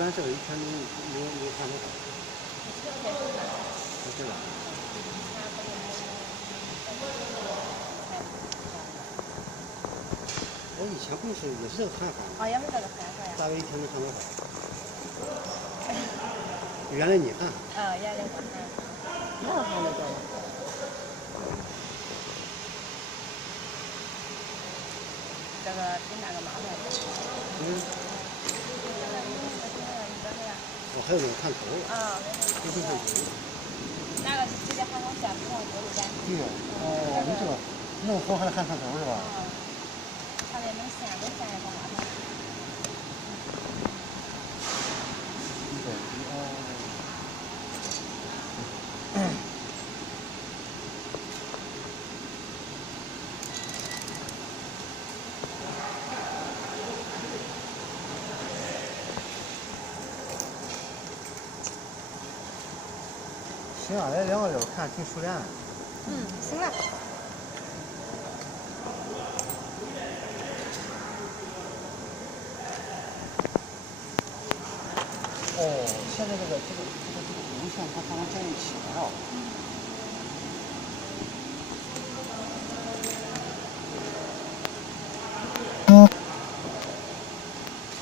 般这个一天没看多少。不是吧？我以前会是也是这个看法。哦，也没这个看法呀。大约一天能看多少？原来你看。原来我看。那我看得多吗？这个比那个麻烦点。我还有那个看头。不是看头。那个直接喊我下不上锅里边。对哦，你这个弄头还得看看头是吧？它那能咸也不麻烦。行啊，来2个人看挺熟练。行了。哦，现在这个五线它才能在一起了。